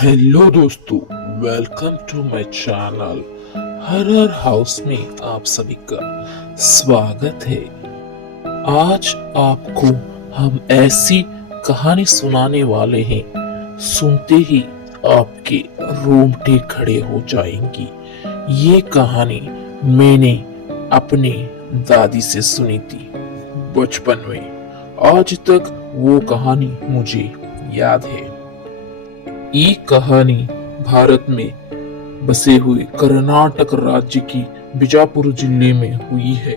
Hello दोस्तों, welcome to my channel. Horror house में आप सभी का स्वागत है। आज आपको हम ऐसी कहानी सुनाने वाले हैं, सुनते ही आपके रोंगटे खड़े हो जाएंगी। ये कहानी मैंने अपने दादी से सुनी थी बचपन में। आज तक वो कहानी मुझे याद है। ये कहानी भारत में बसे हुए कर्नाटक राज्य की बीजापुर जिले में हुई है।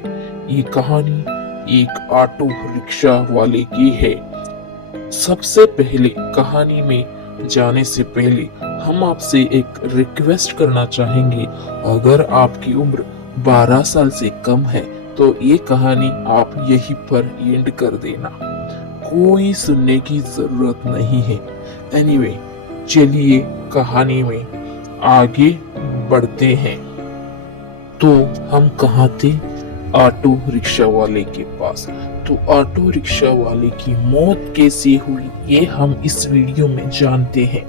ये कहानी एक ऑटो रिक्शा वाले की है। सबसे पहले कहानी में जाने से पहले हम आपसे एक रिक्वेस्ट करना चाहेंगे। अगर आपकी उम्र 12 साल से कम है तो ये कहानी आप यहीं पर एंड कर देना, कोई सुनने की जरूरत नहीं है। एनीवे, चलिए कहानी में आगे बढ़ते हैं। तो हम कहाँ थे? ऑटो रिक्शा वाले के पास। तो ऑटो रिक्शा वाले की मौत कैसे हुई ये हम इस वीडियो में जानते हैं।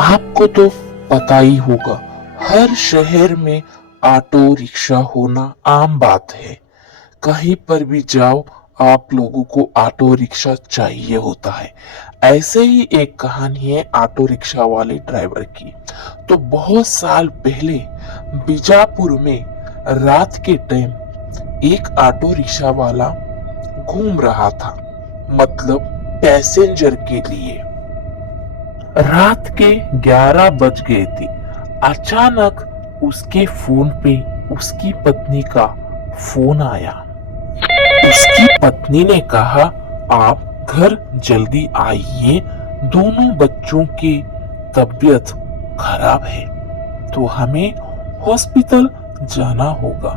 आपको तो पता ही होगा, हर शहर में ऑटो रिक्शा होना आम बात है। कहीं पर भी जाओ आप लोगों को ऑटो रिक्शा चाहिए होता है। ऐसे ही एक कहानी है ऑटो रिक्शा वाले ड्राइवर की। तो बहुत साल पहले बीजापुर में रात के टाइम एक ऑटो रिक्शा वाला घूम रहा था, मतलब पैसेंजर के लिए। रात के 11 बज गए थे। अचानक उसके फोन पे उसकी पत्नी का फोन आया। उसकी पत्नी ने कहा, आप घर जल्दी आइए, दोनों बच्चों की तबीयत खराब है तो हमें हॉस्पिटल जाना होगा,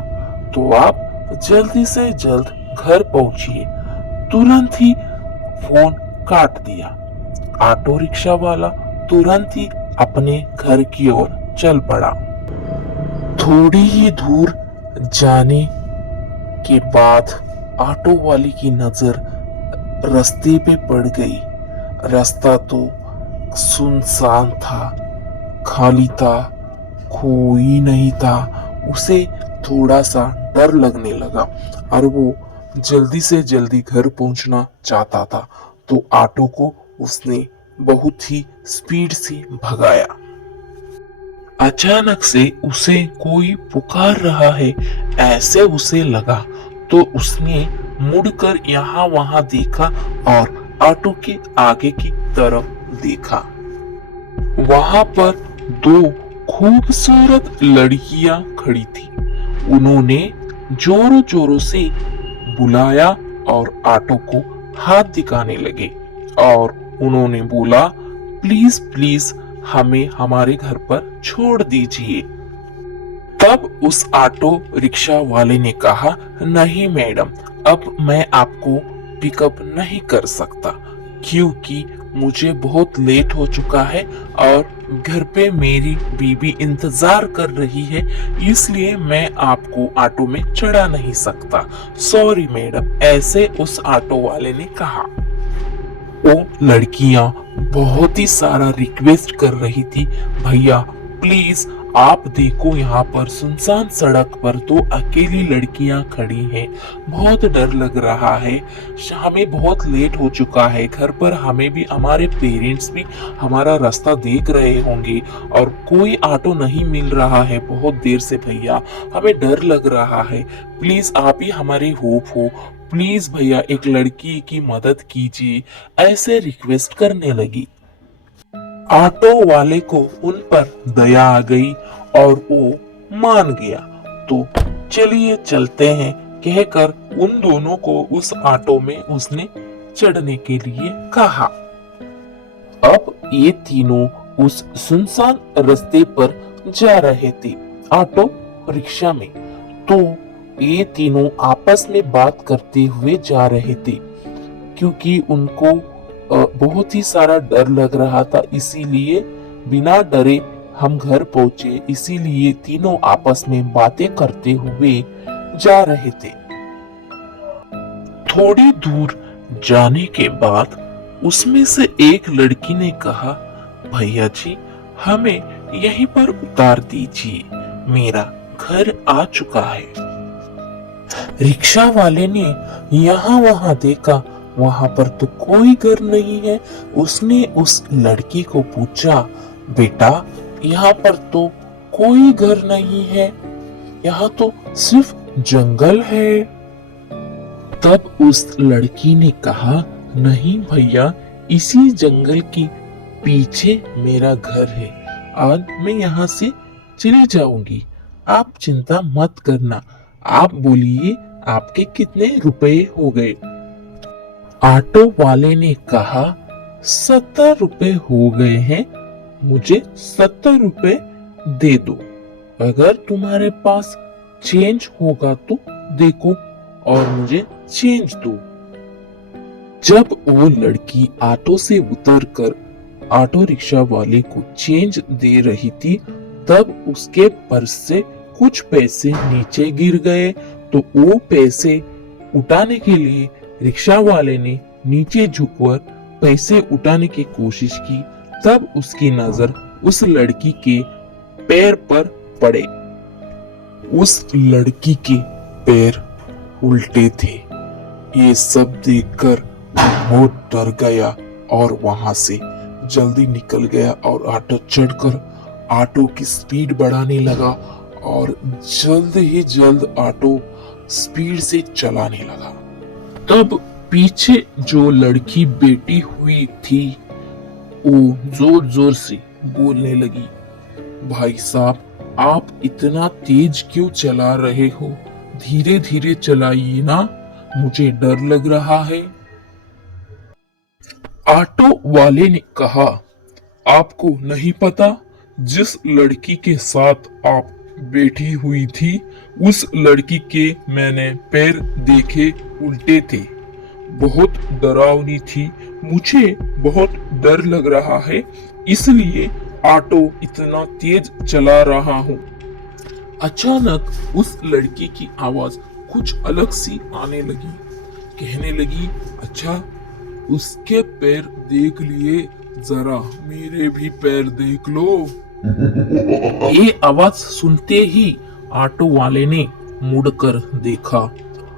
तो आप जल्दी से जल्द घर पहुंचिए। तुरंत ही फोन काट दिया। ऑटो रिक्शा वाला तुरंत ही अपने घर की ओर चल पड़ा। थोड़ी ही दूर जाने के बाद ऑटो वाले की नजर रास्ते पे पड़ गई। रास्ता तो सुनसान था, खाली था, कोई नहीं था। उसे थोड़ा सा डर लगने लगा और वो जल्दी से जल्दी घर पहुंचना चाहता था। तो ऑटो को उसने बहुत ही स्पीड से भगाया। अचानक से उसे कोई पुकार रहा है ऐसे उसे लगा। तो उसने मुड़कर यहाँ वहां देखा और ऑटो के आगे की तरफ देखा। वहां पर दो खूबसूरत लड़कियां खड़ी थी। उन्होंने जोरों जोरों से बुलाया और ऑटो को हाथ दिखाने लगे और उन्होंने बोला, प्लीज प्लीज हमें हमारे घर पर छोड़ दीजिए। तब उस ऑटो रिक्शा वाले ने कहा, नहीं मैडम, अब मैं आपको पिकअप नहीं कर सकता क्योंकि मुझे बहुत लेट हो चुका है और घर पे मेरी बीबी इंतजार कर रही है, इसलिए मैं आपको ऑटो में चढ़ा नहीं सकता। सॉरी मैडम, ऐसे उस ऑटो वाले ने कहा। वो लड़कियां बहुत ही सारा रिक्वेस्ट कर रही थी, भैया प्लीज आप देखो, यहाँ पर सुनसान सड़क पर दो अकेली लड़कियां खड़ी हैं, बहुत डर लग रहा है, हमें बहुत लेट हो चुका है घर पर, हमें भी हमारे पेरेंट्स भी हमारा रास्ता देख रहे होंगे और कोई ऑटो नहीं मिल रहा है बहुत देर से, भैया हमें डर लग रहा है, प्लीज आप ही हमारी होप हो, प्लीज भैया एक लड़की की मदद कीजिए, ऐसे रिक्वेस्ट करने लगी। ऑटो वाले को उन पर दया आ गई और वो मान गया। तो चलिए चलते हैं कहकर उन दोनों को उस ऑटो में उसने चढ़ने के लिए कहा। अब ये तीनों उस सुनसान रास्ते पर जा रहे थे ऑटो रिक्शा में। तो ये तीनों आपस में बात करते हुए जा रहे थे क्योंकि उनको बहुत ही सारा डर लग रहा था, इसीलिए बिना डरे हम घर पहुंचे, इसीलिए तीनों आपस में बातें करते हुए जा रहे थे। थोड़ी दूर जाने के बाद उसमें से एक लड़की ने कहा, भैया जी, हमें यहीं पर उतार दीजिए, मेरा घर आ चुका है। रिक्शा वाले ने यहाँ वहाँ देखा, वहां पर तो कोई घर नहीं है। उसने उस लड़की को पूछा, बेटा यहाँ पर तो कोई घर नहीं है, यहाँ तो सिर्फ जंगल है। तब उस लड़की ने कहा, नहीं भैया, इसी जंगल के पीछे मेरा घर है, आज मैं यहाँ से चली जाऊंगी, आप चिंता मत करना। आप बोलिए, आपके कितने रुपए हो गए? ऑटो वाले ने कहा, 70 रुपए हो गए हैं, मुझे 70 रुपए दे दो। अगर तुम्हारे पास चेंज होगा तो देखो और मुझे चेंज दो। जब वो लड़की ऑटो से उतरकर ऑटो रिक्शा वाले को चेंज दे रही थी, तब उसके पर्स से कुछ पैसे नीचे गिर गए। तो वो पैसे उठाने के लिए रिक्शा वाले ने नीचे झुककर पैसे उठाने की कोशिश की। तब उसकी नजर उस लड़की के पैर पर पड़े। उस लड़की के पैर उल्टे थे। ये सब देखकर बहुत डर गया और वहां से जल्दी निकल गया और ऑटो चढ़कर ऑटो की स्पीड बढ़ाने लगा और जल्द ही जल्द ऑटो स्पीड से चलाने लगा। तब पीछे जो लड़की बैठी हुई थी वो जोर जोर से बोलने लगी, भाई साहब, आप इतना तेज क्यों चला रहे हो? धीरे धीरे चलाइए ना, मुझे डर लग रहा है। ऑटो वाले ने कहा, आपको नहीं पता, जिस लड़की के साथ आप बैठी हुई थी उस लड़की के मैंने पैर देखे उल्टे थे, बहुत डरावनी थी, मुझे बहुत डर लग रहा है, इसलिए ऑटो इतना तेज चला रहा हूँ। अचानक उस लड़की की आवाज कुछ अलग सी आने लगी। कहने लगी, अच्छा उसके पैर देख लिए, जरा मेरे भी पैर देख लो। ये आवाज सुनते ही ऑटो वाले ने मुड़कर देखा।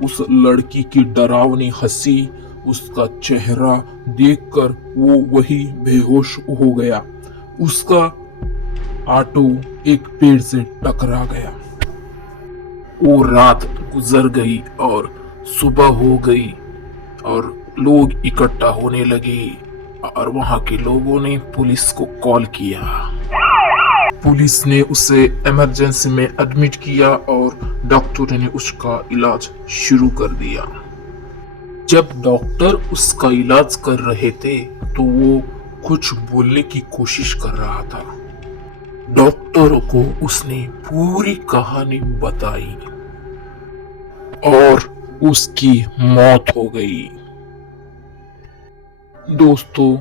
उस लड़की की डरावनी हंसी, उसका चेहरा देखकर वो वही बेहोश हो गया। उसका ऑटो एक पेड़ से टकरा गया। वो रात गुजर गई और सुबह हो गई और लोग इकट्ठा होने लगे और वहां के लोगों ने पुलिस को कॉल किया। पुलिस ने उसे इमरजेंसी में एडमिट किया और डॉक्टर ने उसका इलाज शुरू कर दिया। जब डॉक्टर उसका इलाज कर रहे थे तो वो कुछ बोलने की कोशिश कर रहा था। डॉक्टर को उसने पूरी कहानी बताई और उसकी मौत हो गई। दोस्तों,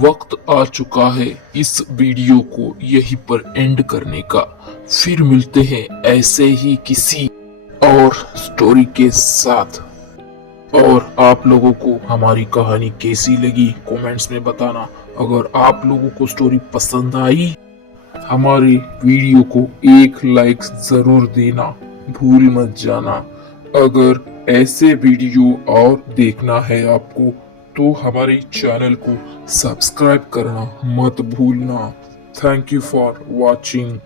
वक्त आ चुका है इस वीडियो को यहीं पर एंड करने का। फिर मिलते हैं ऐसे ही किसी और स्टोरी के साथ। और आप लोगों को हमारी कहानी कैसी लगी कमेंट्स में बताना। अगर आप लोगों को स्टोरी पसंद आई, हमारे वीडियो को एक लाइक जरूर देना भूल मत जाना। अगर ऐसे वीडियो और देखना है आपको तो हमारे चैनल को सब्सक्राइब करना मत भूलना। Thank you for watching.